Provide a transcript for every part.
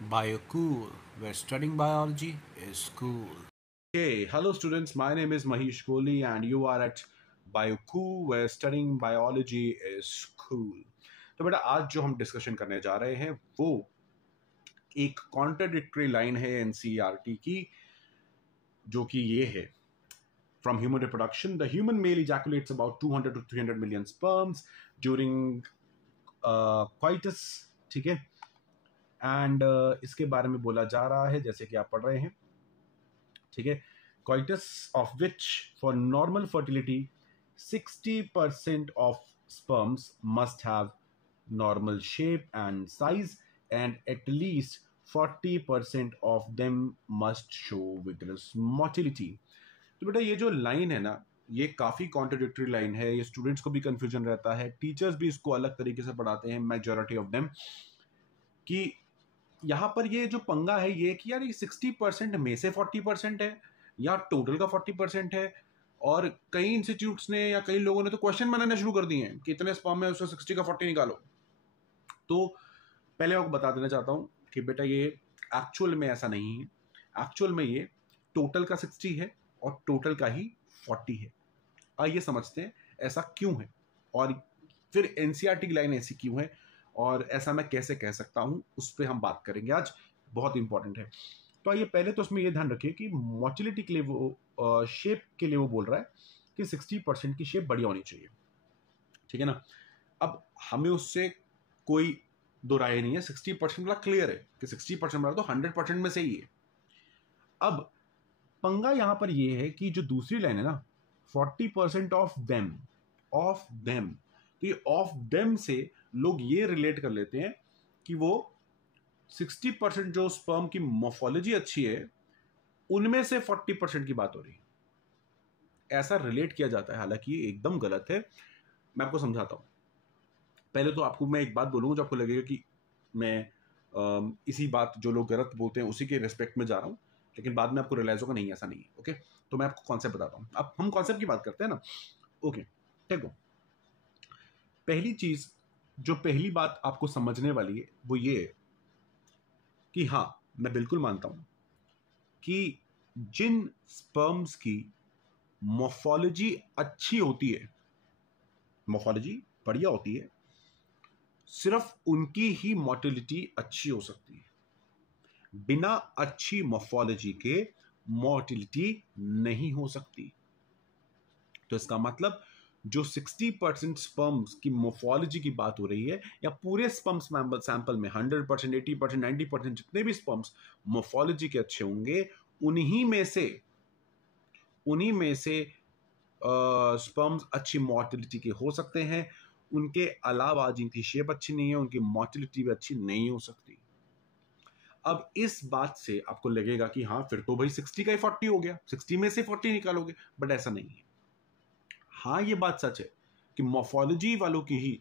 BioCool, where studying biology is cool. Hey, hello students. My name is Mahesh Kohli and you are at BioCool where studying biology is cool. तो बेटा आज जो हम discussion करने जा रहे हैं वो एक कॉन्ट्राडिक्टरी लाइन है एनसीईआरटी की जो कि ये है from human reproduction the human male ejaculates about 200 to 300 million sperms during coitus. ठीक है एंड इसके बारे में बोला जा रहा है जैसे कि आप पढ़ रहे हैं. ठीक है coitus of which for normal fertility 60% of sperms must have normal shape and size and at least 40% of them must show vigorous motility. तो बेटा ये जो लाइन है ना ये काफ़ी कॉन्ट्रडिक्टरी लाइन है. ये स्टूडेंट्स को भी कंफ्यूजन रहता है, टीचर्स भी इसको अलग तरीके से पढ़ाते हैं मेजॉरिटी ऑफ देम कि यहाँ पर ये जो पंगा है ये कि यार ये 60% में से 40% है या टोटल का 40% है. और कई इंस्टीट्यूट्स ने या कई लोगों ने तो क्वेश्चन बनाना शुरू कर दिए हैं कि इतने स्पर्म में उससे 60 का 40 निकालो. तो पहले आपको बता देना चाहता हूँ कि बेटा ये एक्चुअल में ऐसा नहीं है. एक्चुअल में ये टोटल का 60 है और टोटल का ही 40 है. आइए समझते हैं ऐसा क्यों है और फिर एनसीईआरटी की लाइन ऐसी क्यों है और ऐसा मैं कैसे कह सकता हूं उस पर हम बात करेंगे आज. बहुत इंपॉर्टेंट है. तो आइए पहले तो उसमें ये ध्यान रखिए कि मोटिलिटी के लिए वो शेप के लिए वो बोल रहा है कि 60% की शेप बढ़िया होनी चाहिए. ठीक है ना. अब हमें उससे कोई दो राय नहीं है. 60% वाला क्लियर है कि 60% वाला तो 100% में से ही है. अब पंगा यहां पर ये है कि जो दूसरी लाइन है ना 40% ऑफ देम तो ये ऑफ देम से लोग ये रिलेट कर लेते हैं कि वो 60% जो स्पर्म की मोर्फोलॉजी अच्छी है उनमें से 40% की बात हो रही है. ऐसा रिलेट किया जाता है, हालांकि ये एकदम गलत है. मैं आपको समझाता हूं. पहले तो आपको मैं एक बात बोलूंगा जो आपको लगेगा कि मैं इसी बात जो लोग गलत बोलते हैं उसी के रिस्पेक्ट में जा रहा हूं, लेकिन बाद में आपको रियलाइज होगा नहीं ऐसा नहीं है. ओके, तो मैं आपको कॉन्सेप्ट बताता हूं. अब हम कॉन्सेप्ट की बात करते हैं ना. ओके देखो, पहली चीज जो पहली बात आपको समझने वाली है वो ये है कि हाँ मैं बिल्कुल मानता हूं कि जिन स्पर्म्स की मोर्फोलॉजी अच्छी होती है, मोर्फोलॉजी बढ़िया होती है, सिर्फ उनकी ही मोटिलिटी अच्छी हो सकती है. बिना अच्छी मोर्फोलॉजी के मोटिलिटी नहीं हो सकती. तो इसका मतलब जो 60% स्पर्म्स की मोर्फोलॉजी की बात हो रही है या पूरे स्पर्म सैंपल में 100%, 80%, 90% जितने भी स्पर्म्स मोर्फोलॉजी के अच्छे होंगे उन्हीं में से स्पर्म्स अच्छी मोटिलिटी के हो सकते हैं. उनके अलावा जिनकी शेप अच्छी नहीं है उनकी मोटिलिटी भी अच्छी नहीं हो सकती. अब इस बात से आपको लगेगा कि हाँ फिर तो भाई 60 का ही 40 हो गया, 60 में से 40 निकालोगे, बट ऐसा नहीं है. हाँ ये बात सच है कि मोर्फोलॉजी वालों की ही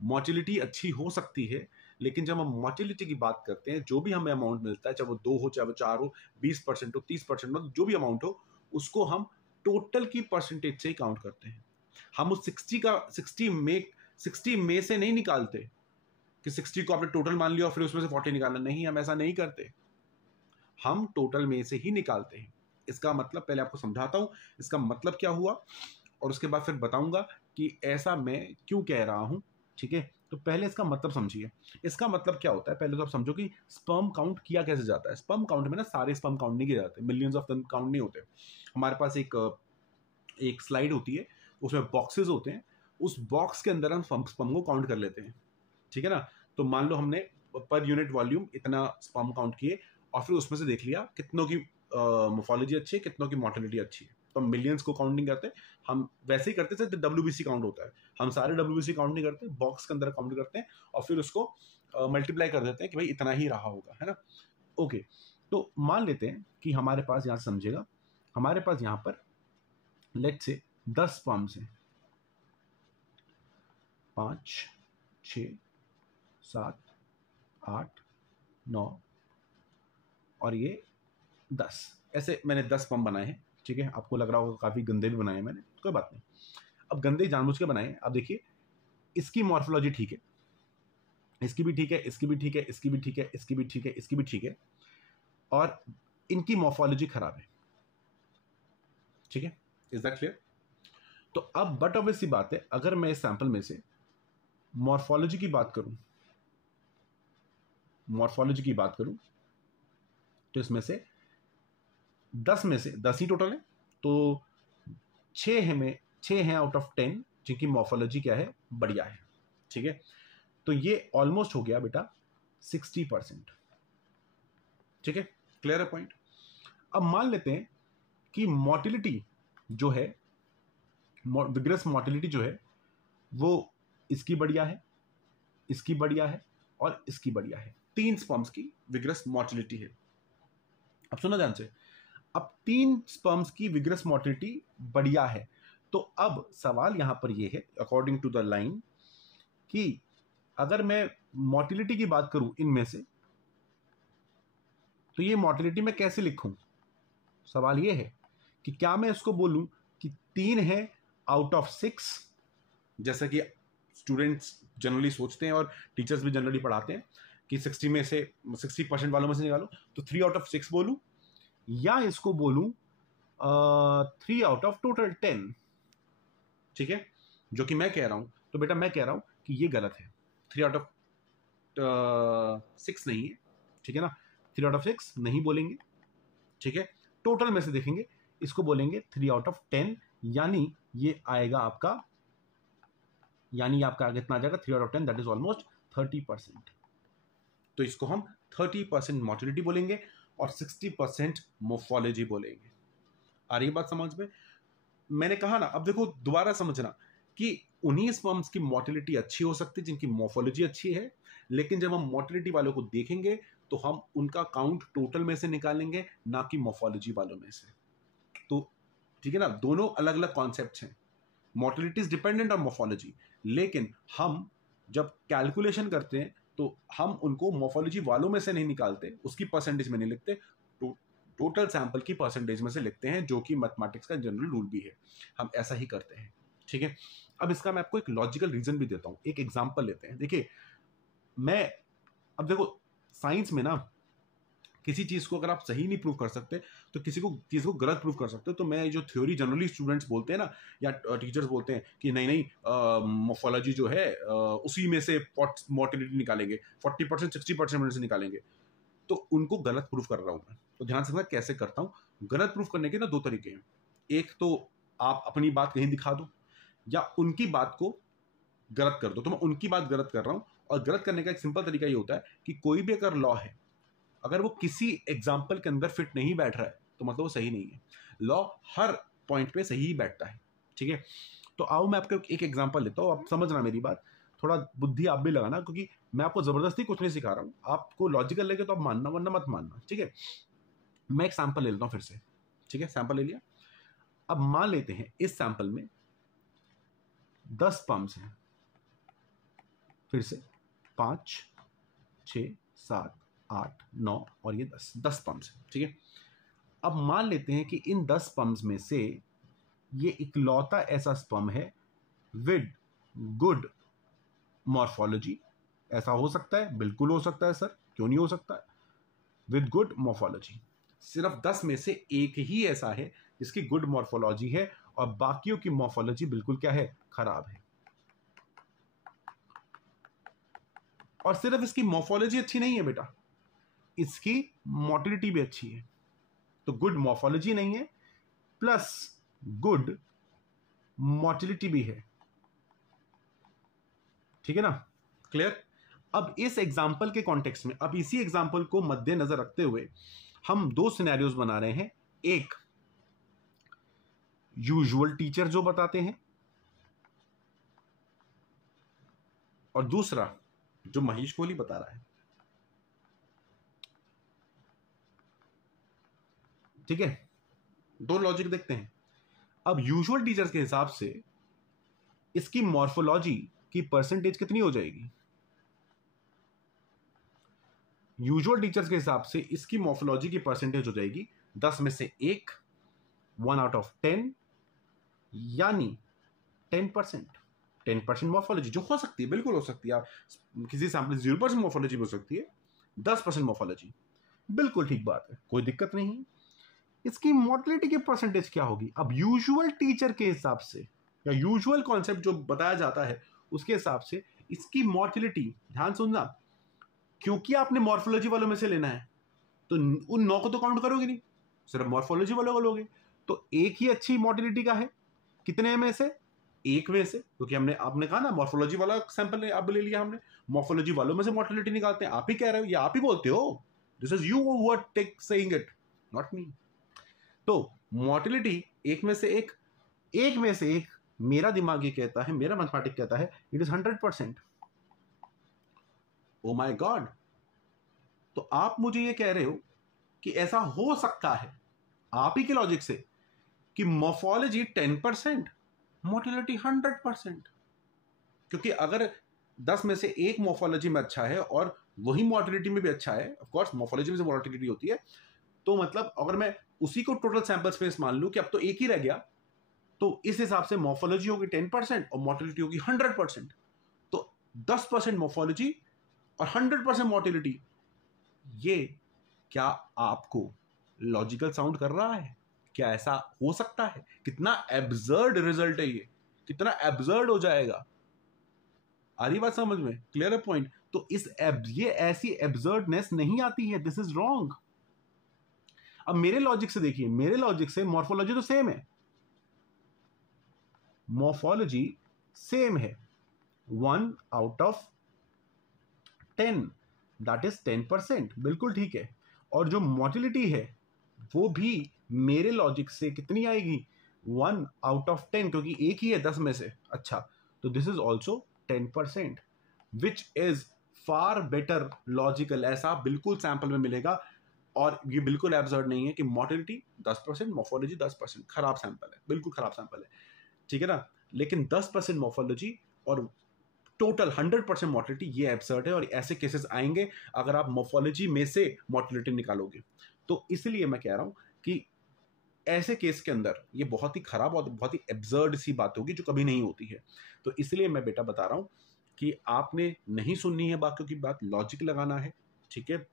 मोटिलिटी अच्छी हो सकती है, लेकिन जब हम मोटिलिटी की बात करते हैं जो भी हमें अमाउंट मिलता है, चाहे वो 2 हो चाहे वो 4 हो, 20% हो, 30% हो, जो भी अमाउंट हो उसको हम टोटल की परसेंटेज से ही काउंट करते हैं. हम उस 60 में से नहीं निकालते कि 60 को आपने टोटल मान लिया और फिर उसमें से 40 निकालना. नहीं, हम ऐसा नहीं करते. हम टोटल में से ही निकालते हैं. इसका मतलब पहले आपको समझाता हूं इसका मतलब क्या हुआ और उसके बाद फिर बताऊंगा कि ऐसा मैं क्यों कह रहा हूं. ठीक है, तो पहले इसका मतलब समझिए. इसका मतलब क्या होता है पहले तो आप समझो कि स्पर्म काउंट किया कैसे जाता है. स्पर्म काउंट में ना सारे स्पर्म काउंट नहीं किए जाते, मिलियंस ऑफ देम काउंट नहीं होते. हमारे पास एक स्लाइड होती है, उसमें बॉक्सेस होते हैं. उस बॉक्स के अंदर हम स्पर्म को काउंट कर लेते हैं. ठीक है ना. तो मान लो हमने पर यूनिट वॉल्यूम इतना स्पर्म काउंट किए और फिर उसमें से देख लिया कितनों की मोर्फोलॉजी अच्छी है, कितनों की मोर्टेलिटी अच्छी है. तो हम मिलियंस को काउंट नहीं करते, हम वैसे ही करते जैसे डब्ल्यूबीसी काउंट होता है. हम सारे डब्ल्यूबीसी काउंट नहीं करते, बॉक्स के अंदर काउंट करते हैं और फिर उसको मल्टीप्लाई कर देते हैं कि भाई इतना ही रहा होगा, है ना. ओके, तो मान लेते हैं कि हमारे पास यहाँ से समझेगा, हमारे पास यहाँ पर लेट से 10 स्पर्म्स हैं. 5, 6, 7, 8, 9 और ये 10. ऐसे मैंने 10 स्पर्म बनाए हैं. ठीक है, आपको लग रहा होगा काफ़ी गंदे भी बनाए हैं मैंने, कोई बात नहीं. अब गंदे जानबूझ के बनाए. अब देखिए इसकी मॉर्फोलॉजी ठीक है, इसकी भी ठीक है, इसकी भी ठीक है, इसकी भी ठीक है, इसकी भी ठीक है, इसकी भी ठीक है, और इनकी मॉर्फोलॉजी खराब है। ठीक है, इज दैट क्लियर? तो अब बट ऑब्वियस सी बात है, अगर मैं इस सैंपल में से मॉर्फोलॉजी की बात करूं, मॉर्फोलॉजी की बात करूं, तो इसमें से 10 में से 10 ही टोटल है, तो 6 हैं आउट ऑफ 10 जिनकी मॉर्फोलॉजी क्या है, बढ़िया है। ठीक है, तो ये ऑलमोस्ट हो गया बेटा 60%। ठीक है, क्लियर है पॉइंट? अब मान लेते हैं कि मोटिलिटी जो है, विग्रस मोटिलिटी जो है, वो इसकी बढ़िया है, इसकी बढ़िया है और इसकी बढ़िया है। 3 स्पर्म्स की विग्रस मोटिलिटी है। अब सुनो ध्यान से, अब 3 स्पर्म्स की विग्रस मोटिलिटी बढ़िया है, तो अब सवाल यहां पर यह है, अकॉर्डिंग टू द लाइन, कि अगर मैं मोटिलिटी की बात करूं इनमें से, तो ये मोटिलिटी मैं कैसे लिखूं? सवाल ये है कि क्या मैं इसको बोलूं कि 3 है आउट ऑफ 6, जैसा कि स्टूडेंट्स जनरली सोचते हैं और टीचर्स भी जनरली पढ़ाते हैं कि 60 में से 60% वालों में से निकालो, तो 3 आउट ऑफ 6 बोलूं, या इसको बोलूं 3 आउट ऑफ टोटल 10? ठीक है, जो कि मैं कह रहा हूं, तो बेटा मैं कह रहा हूं कि ये गलत है। 3 आउट ऑफ 6 नहीं है। ठीक है ना, 3 आउट ऑफ 6 नहीं बोलेंगे। ठीक है, टोटल में से देखेंगे, इसको बोलेंगे 3 आउट ऑफ 10, यानी ये आएगा आपका, यानी आपका कितना आ जाएगा, 3 out of 10, that is almost 30%। तो इसको हम 30% मोटिलिटी बोलेंगे और 60% मोर्फोलॉजी बोलेंगे। आ रही बात समझ में? मैंने कहा ना, अब देखो दोबारा समझना कि उन्हीं स्पर्म्स की मोटिलिटी अच्छी हो सकती है जिनकी मोर्फोलॉजी अच्छी है, लेकिन जब हम मोटिलिटी वालों को देखेंगे तो हम उनका काउंट टोटल में से निकालेंगे, ना कि मोर्फोलॉजी वालों में से। तो ठीक है ना, दोनों अलग अलग कॉन्सेप्ट्स हैं। Motility is dependent on morphology, लेकिन हम जब कैलकुलेशन करते हैं तो हम उनको मोर्फोलॉजी वालों में से नहीं निकालते, उसकी परसेंटेज में नहीं लिखते, टोटल सैंपल की परसेंटेज में से लिखते हैं, जो कि मैथमेटिक्स का जनरल रूल भी है, हम ऐसा ही करते हैं। ठीक है, अब इसका मैं आपको एक लॉजिकल रीजन भी देता हूं, एक एग्जांपल लेते हैं। देखिए, मैं अब देखो साइंस में ना, किसी चीज को अगर आप सही नहीं प्रूव कर सकते तो किसी को चीज को गलत प्रूव कर सकते हो। तो मैं जो थ्योरी जनरली स्टूडेंट्स बोलते हैं ना, या टीचर्स बोलते हैं कि नहीं नहीं मोर्फोलॉजी जो है उसी में से मोटिलिटी निकालेंगे, 40% 60% से निकालेंगे, तो उनको गलत प्रूफ कर रहा हूं मैं। तो ध्यान से मैं कैसे करता हूं। गलत प्रूफ करने के ना 2 तरीके हैं। एक तो आप अपनी बात कहीं दिखा दो, या उनकी बात को गलत कर दो। तो मैं उनकी बात गलत कर रहा हूं, और गलत करने का एक सिंपल तरीका ये होता है कि कोई भी अगर लॉ है, अगर वो किसी एग्जाम्पल के अंदर फिट नहीं बैठ रहा है तो मतलब वो सही नहीं है। लॉ हर पॉइंट पे सही ही बैठता है। ठीक है, तो आओ मैं आपको एक एग्जाम्पल लेता हूँ, आप समझना मेरी बात, थोड़ा बुद्धि आप भी लगाना, क्योंकि मैं आपको जबरदस्ती कुछ नहीं सिखा रहा हूँ, आपको लॉजिकल लगे तो आप मानना, वरना मत मानना। ठीक है, मैं एक सैंपल ले लेता हूँ फिर से। ठीक है, सैंपल ले लिया। अब मान लेते हैं इस सैंपल में 10 पंप्स हैं, फिर से 5 6 7 8 9 और ये 10 पंप्स हैं। ठीक है, अब मान लेते हैं कि इन 10 पंप्स में से ये इकलौता ऐसा स्पर्म है विद गुड मॉर्फोलॉजी। ऐसा हो सकता है, बिल्कुल हो सकता है सर, क्यों नहीं हो सकता है, विद गुड मॉर्फोलॉजी। सिर्फ 10 में से एक ही ऐसा है जिसकी गुड मॉर्फोलॉजी है, और बाकियों की मॉर्फोलॉजी बिल्कुल क्या है, खराब है। और सिर्फ इसकी मॉर्फोलॉजी अच्छी नहीं है बेटा, इसकी मोटिलिटी भी अच्छी है। तो गुड मॉर्फोलॉजी नहीं है, प्लस गुड मोटिलिटी भी है। ठीक है ना, क्लियर? अब इस एग्जाम्पल के कॉन्टेक्स्ट में, अब इसी एग्जाम्पल को मद्देनजर रखते हुए हम 2 सिनेरियोज बना रहे हैं। एक यूजुअल टीचर जो बताते हैं, और दूसरा जो महेश कोहली बता रहा है। ठीक है, 2 लॉजिक देखते हैं। अब यूजुअल टीचर्स के हिसाब से इसकी मॉर्फोलॉजी की परसेंटेज कितनी हो जाएगी? यूजुअल टीचर्स के हिसाब से इसकी मॉर्फोलॉजी की परसेंटेज हो जाएगी 10 में से 1 आउट ऑफ 10, यानी 10%। 10% मॉर्फोलॉजी, जो हो सकती है, बिल्कुल हो सकती है। आप किसी सैंपल 0% मॉर्फोलॉजी हो सकती है, 10% मॉर्फोलॉजी, बिल्कुल ठीक बात है, कोई दिक्कत नहीं है। इसकी मोटिलिटी की परसेंटेज क्या होगी? अब यूजुअल टीचर के हिसाब से या यूजुअल कॉन्सेप्ट जो बताया जाता है उसके हिसाब से इसकी मोटिलिटी, ध्यान सुनना, क्योंकि आपने मॉर्फोलॉजी वालों में से लेना है तो उन 9 को तो काउंट करोगे नहीं, सिर्फ मॉर्फोलॉजी वालों को लोगे। तो एक ही अच्छी मोटिलिटी का है, कितने में से? एक में से, क्योंकि हमने आपने कहा ना मॉर्फोलॉजी वाला सैंपल अब ले लिया हमने, मॉर्फोलॉजी वालों में से मोटिलिटी निकालते हैं। आप ही कह रहे हो या आप ही बोलते हो, this is you who are saying it, not me. तो मोटिलिटी एक में से एक, एक में से एक, मेरा दिमाग ये कहता है, मेरा मैथमेटिक कहता है it is 100%। Oh my God, तो आप मुझे ये कह रहे हो कि ऐसा हो सकता है आप ही के लॉजिक से कि मॉर्फोलॉजी 10%, मोटिलिटी 100%। क्योंकि अगर 10 में से एक मॉर्फोलॉजी में अच्छा है और वही मोटिलिटी में भी अच्छा है, ऑफ कोर्स मॉर्फोलॉजी में से मोटिलिटी होती है, तो मतलब अगर मैं उसी को टोटल सैंपल स्पेस मान लूं कि अब तो एक ही रह गया, तो इस हिसाब से मॉर्फोलॉजी होगी 10% और मोटिलिटी होगी 100%। तो 10% मॉर्फोलॉजी और 100% मोटिलिटी, ये क्या आपको लॉजिकल साउंड कर रहा है? क्या ऐसा हो सकता है? कितना एब्सर्ड रिजल्ट है ये, कितना एब्सर्ड हो जाएगा। आ रही बात समझ में? क्लियर है पॉइंट? तो ये ऐसी एब्सर्डनेस नहीं आती है, दिस इज रॉन्ग। अब मेरे लॉजिक से देखिए, मेरे लॉजिक से मॉर्फोलॉजी तो सेम है, मॉर्फोलॉजी सेम है, 1 आउट ऑफ 10, दैट इज 10%, बिल्कुल ठीक है। और जो मोटिलिटी है वो भी मेरे लॉजिक से कितनी आएगी? 1 आउट ऑफ 10, क्योंकि एक ही है 10 में से। अच्छा, तो this is also 10%, which is far better logical. ऐसा बिल्कुल सैंपल में मिलेगा और ये बिल्कुल एब्सर्ड नहीं है कि मोटिलिटी 10%, मॉर्फोलॉजी 10%। खराब सैंपल है, बिल्कुल खराब सैंपल है, ठीक है ना। लेकिन 10% मॉर्फोलॉजी और टोटल 100% मोटिलिटी, ये एब्सर्ड है। और ऐसे केसेस आएंगे अगर आप मॉर्फोलॉजी में से मोटिलिटी निकालोगे। तो इसलिए मैं कह रहा हूं कि ऐसे केस के अंदर ये बहुत ही खराब और बहुत ही एब्सर्ड सी बात होगी जो कभी नहीं होती है। तो इसलिए मैं बेटा बता रहा हूं कि आपने नहीं सुननी है बाकियों की बात, लॉजिक लगाना है, ठीक है।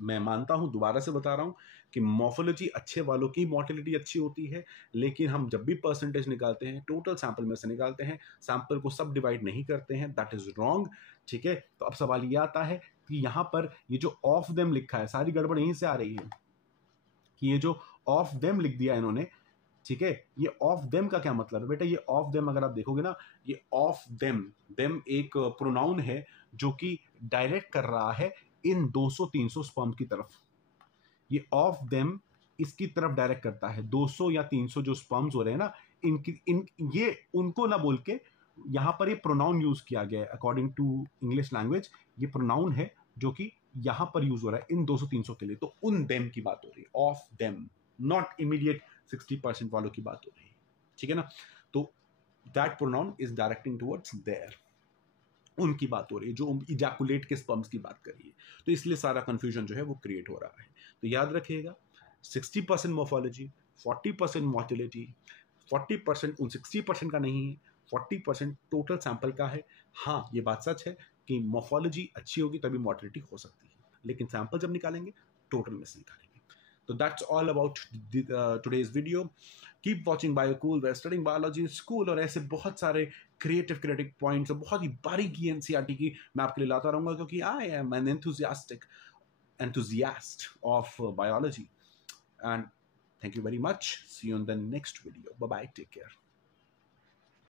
मैं मानता हूं, दोबारा से बता रहा हूं कि मॉर्फोलॉजी अच्छे वालों की मोटिलिटी अच्छी होती है, लेकिन हम जब भी परसेंटेज निकालते हैं टोटल सैंपल में से निकालते हैं, सैंपल को सब डिवाइड नहीं करते हैं, दैट इज रॉन्ग, ठीक है। तो अब सवाल ये आता है कि यहां पर ये जो ऑफ देम लिखा है, सारी गड़बड़ यहीं से आ रही है कि ये जो ऑफ देम लिख दिया इन्होंने, ठीक है। ये ऑफ देम का क्या मतलब है बेटा? ये ऑफ देम अगर आप देखोगे ना, ये ऑफ देम, देम एक प्रोनाउन है जो कि डायरेक्ट कर रहा है इन 200-300 स्पर्म की तरफ। ये ऑफ देम इसकी तरफ डायरेक्ट करता है, 200 या 300 जो स्पर्म्स हो रहे हैं ना, ये उनको ना बोल के यहां पर ये प्रोनाउन यूज किया गया है अकॉर्डिंग टू इंग्लिश लैंग्वेज। ये प्रोनाउन है जो कि यहां पर यूज हो रहा है इन 200-300 के लिए। तो उन देम की बात हो रही है, ऑफ देम, नॉट इमीडिएट 60% वालों की बात हो रही है, ठीक है ना। तो that pronoun is directing towards their, उनकी बात हो रही है जो इजैकुलेट के स्पर्म्स की बात कर रही है। तो इसलिए सारा कंफ्यूजन जो है वो क्रिएट हो रहा है। तो याद रखिएगा, 60% मॉर्फोलॉजी, 40% मोटिलिटी, 40% उन 60% का नहीं है, 40% टोटल सैंपल का है। हाँ, ये बात सच है कि मॉर्फोलॉजी अच्छी होगी तभी मोटिलिटी हो सकती है, लेकिन सैंपल जब निकालेंगे टोटल में से निकालेंगे। तो that's all about today's video. Keep watching BioCool, we're studying biology in school, और ऐसे बहुत सारे creative पॉइंट्स और बहुत ही बारीकी एनसीईआरटी की मैं आपके लिए लाता रहूंगा, क्योंकि I am an enthusiast of biology. And thank you very much. See you in the next video. Bye bye. Take care.